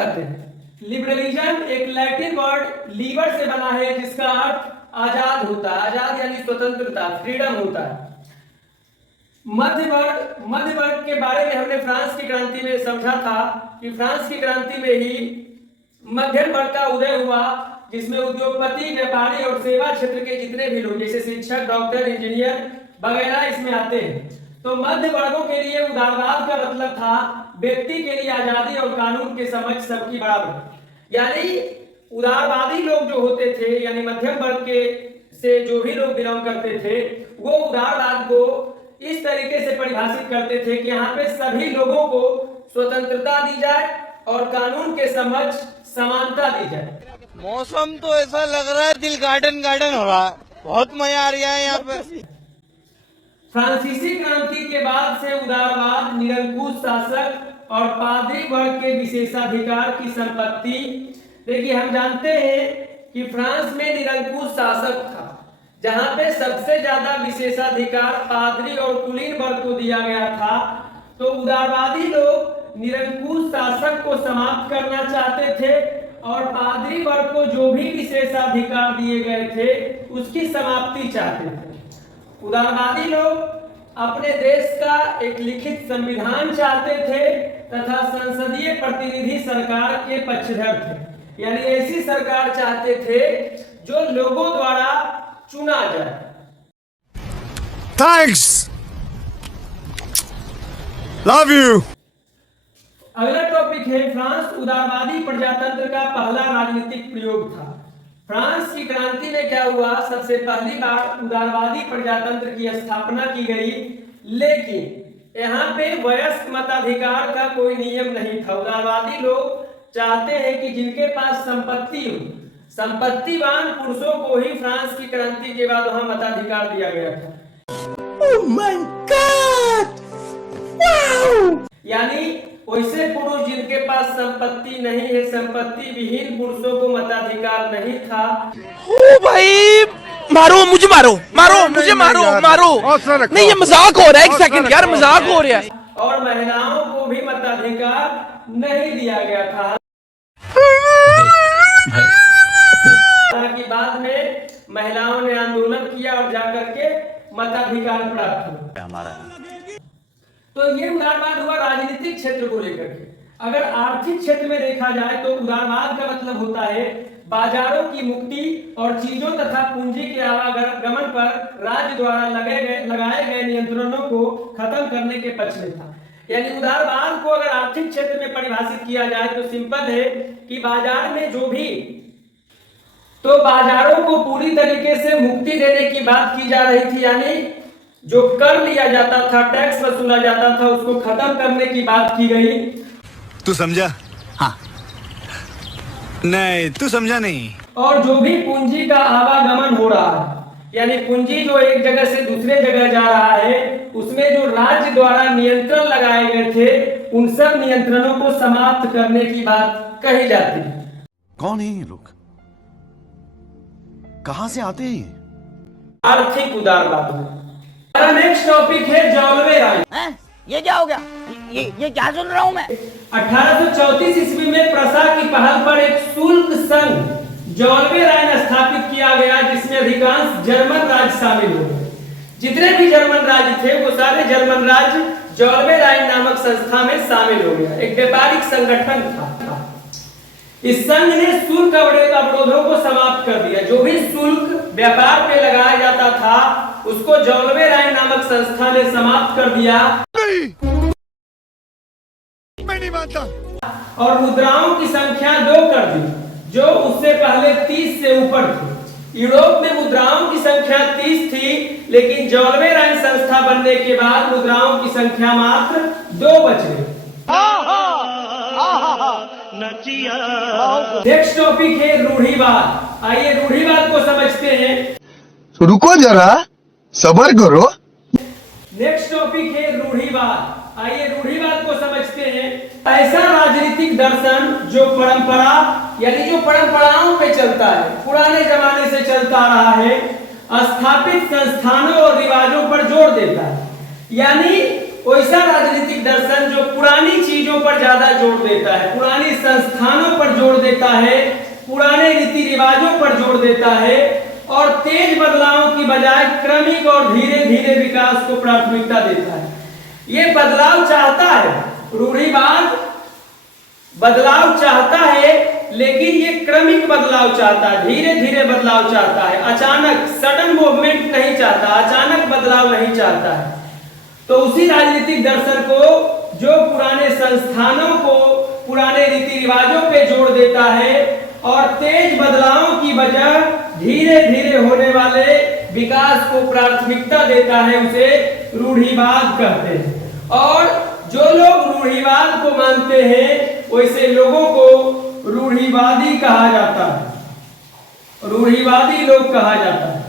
कहते हैं। लिबरलिज्म एक लैटिन वर्ड लीबर से बना है, जिसका अर्थ आजाद होता है। आजाद यानी स्वतंत्रता, फ्रीडम होता है। मध्य वर्ग के बारे में हमने फ्रांस की क्रांति में समझा था कि फ्रांस की क्रांति में ही मध्यम वर्ग का उदय हुआ, जिसमें उद्योगपति, व्यापारी और सेवा क्षेत्र के जितने भी लोग, जैसे शिक्षक, डॉक्टर, इंजीनियर वगैरह इसमें आते हैं। तो मध्य वर्गों के लिए उदारवाद का मतलब था व्यक्ति के लिए आजादी और कानून के समक्ष सबकी बराबरी। यानी उदारवादी लोग जो होते थे, यानी मध्यम वर्ग के से जो भी लोग बिलोंग करते थे, वो उदारवाद को इस तरीके से परिभाषित करते थे कि यहाँ पे सभी लोगों को स्वतंत्रता दी जाए और कानून के समक्ष समानता दी जाए। मौसम तो ऐसा लग रहा है दिल गार्डन गार्डन हो रहा है, बहुत मजा आ रहा है यहाँ पे। फ्रांसीसी क्रांति के बाद से उदारवाद, निरंकुश शासक और पादरी वर्ग के विशेषाधिकार की संपत्ति। देखिए, हम जानते हैं कि फ्रांस में निरंकुश शासक था, जहां पे सबसे ज्यादा विशेषाधिकार पादरी और कुलीन वर्ग को दिया गया था। तो उदारवादी लोग निरंकुश शासक को समाप्त करना चाहते थे और पादरी वर्ग को जो भी विशेषाधिकार दिए गए थे उसकी समाप्ति चाहते थे। उदारवादी लोग अपने देश का एक लिखित संविधान चाहते थे तथा संसदीय प्रतिनिधि सरकार के पक्षधर थे, यानी ऐसी सरकार चाहते थे जो लोगों द्वारा चुना जाए। Thanks, love you. अगला टॉपिक है फ्रांस उदारवादी प्रजातंत्र का पहला राजनीतिक प्रयोग था। फ्रांस की क्रांति में क्या हुआ, सबसे पहली बार उदारवादी प्रजातंत्र की स्थापना की गई, लेकिन यहाँ पे वयस्क मताधिकार का कोई नियम नहीं था। उदारवादी लोग चाहते हैं कि जिनके पास संपत्ति हो, संपत्तिवान पुरुषों को ही फ्रांस की क्रांति के बाद वहां मताधिकार दिया गया था। Oh my God! Wow! यानी वैसे पुरुष जिनके पास संपत्ति नहीं है, संपत्ति विहीन पुरुषों को मताधिकार नहीं था। ओ भाई, मारो मुझे, मारो मारो मुझे, मारो मारो। नहीं, ये मजाक हो रहा है, एक सेकंड यार, मजाक हो रहा है। और महिलाओं को भी मताधिकार नहीं दिया गया था। कि बाद में महिलाओं ने आंदोलन किया और जाकर के मताधिकार प्राप्त हुआ। तो ये उदारवाद हुआ राजनीतिक क्षेत्र को लेकर के। अगर आर्थिक क्षेत्र में देखा जाए तो उदारवाद का मतलब होता है बाजारों की मुक्ति और चीजों तथा पूंजी के आवागमन पर राज्य द्वारा लगाए गए नियंत्रणों को खत्म करने के पक्ष में था। यानी उदारवाद को अगर आर्थिक क्षेत्र में परिभाषित किया जाए तो सिंपल है कि बाजार में जो भी, तो बाजारों को पूरी तरीके से मुक्ति देने की बात की जा रही थी। यानी जो कर लिया जाता था, टैक्स वसूला जाता था, उसको खत्म करने की बात की गई। तू समझा? हाँ। नहीं, तू समझा नहीं। और जो भी पूंजी का आवागमन हो रहा है, यानी पूंजी जो एक जगह से दूसरे जगह जा रहा है, उसमें जो राज्य द्वारा नियंत्रण लगाए गए थे, उन सब नियंत्रणों को समाप्त करने की बात कही जाती है। कौन है ये लोग? कहां से आते हैं? आर्थिक उदारवाद में हमारा नेक्स्ट टॉपिक है जॉल्वे राय। ये क्या हो गया? ये क्या सुन रहा हूँ मैं? 1834 ईस्वी में प्रसा की पहल पर एक शुल्क संघ जॉल्वे राय स्थापित किया गया, जिसमें अधिकांश जर्मन राज्य शामिल हो गए। जितने भी जर्मन राज्य थे वो सारे जर्मन राज्य जॉल्वे राय नामक संस्था में शामिल हो गया। एक व्यापारिक संगठन था। इस संघ ने शुल्क अवरोधों को समाप्त कर दिया। जो भी शुल्क व्यापार पे लगाया जाता था उसको जॉल्वे राय नामक संस्था ने समाप्त कर दिया। मैं नहीं मानता। और मुद्राओं की संख्या 2 कर दी, जो उससे पहले 30 से ऊपर थी। यूरोप में मुद्राओं की संख्या 30 थी, लेकिन जॉल्वे राय संस्था बनने के बाद मुद्राओं की संख्या मात्र 2 बच गई। नेक्स्ट टॉपिक है रूढ़िवाद। आइए रूढ़िवाद को समझते हैं। रुको जरा, सब्र करो। नेक्स्ट टॉपिक है रूढ़िवाद। आइए रूढ़िवाद को समझते हैं। ऐसा राजनीतिक दर्शन जो परंपरा, यानी जो परंपराओं पे चलता है, पुराने जमाने से चलता रहा है, स्थापित संस्थानों और रिवाजों पर जोर देता है। यानी वैसा राजनीतिक दर्शन जो पुरानी चीजों पर ज्यादा जोर देता है, पुरानी संस्थानों पर जोर देता है, पुराने रीति रिवाजों पर जोर देता है और तेज बदलावों की बजाय क्रमिक और धीरे धीरे विकास को प्राथमिकता देता है। ये बदलाव चाहता है, रूढ़िवाद बदलाव चाहता है, लेकिन ये क्रमिक बदलाव चाहता है, धीरे धीरे बदलाव चाहता है, अचानक सडन मूवमेंट नहीं चाहता, अचानक बदलाव नहीं चाहता है। तो उसी राजनीतिक दर्शन को जो पुराने संस्थानों को, पुराने रीति रिवाजों पे जोर देता है और तेज बदलावों की बजाय धीरे धीरे होने वाले विकास को प्राथमिकता देता है, उसे रूढ़िवाद कहते हैं। और जो लोग रूढ़िवाद को मानते हैं वैसे लोगों को रूढ़िवादी कहा जाता है, रूढ़िवादी लोग कहा जाता है।